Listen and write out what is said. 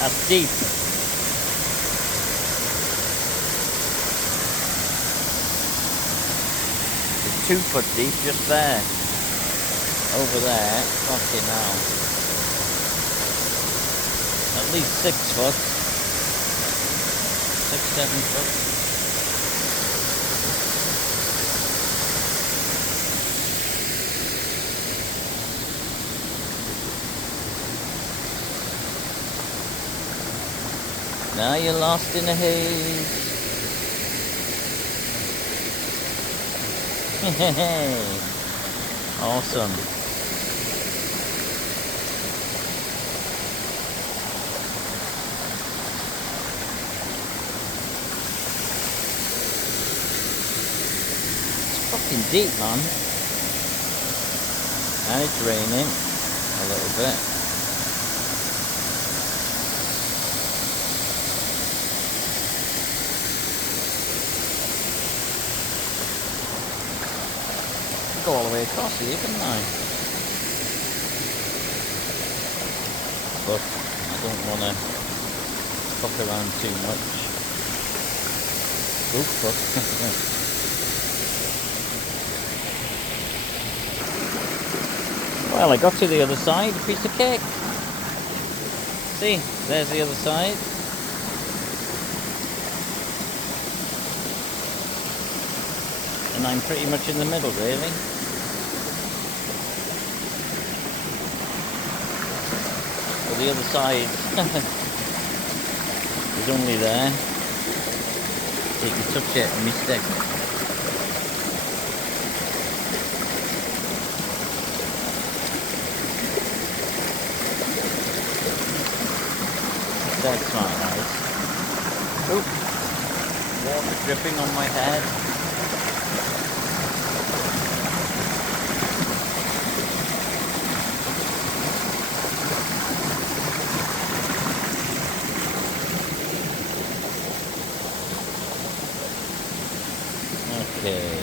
That's deep. It's 2 foot deep just there. Over there, fucking hell. At least 6 foot. 6, 7 foot. Now you're lost in a haze. Awesome. It's fucking deep, man. And it's raining a little bit. Go all the way across here, couldn't I? But I don't want to fuck around too much. Oh fuck. Well, I got to the other side, a piece of cake. See, there's the other side. And I'm pretty much in the middle, really. But the other side is only there. So you can touch it with my stick. That's not nice. Oop! Water dripping on my head. Okay.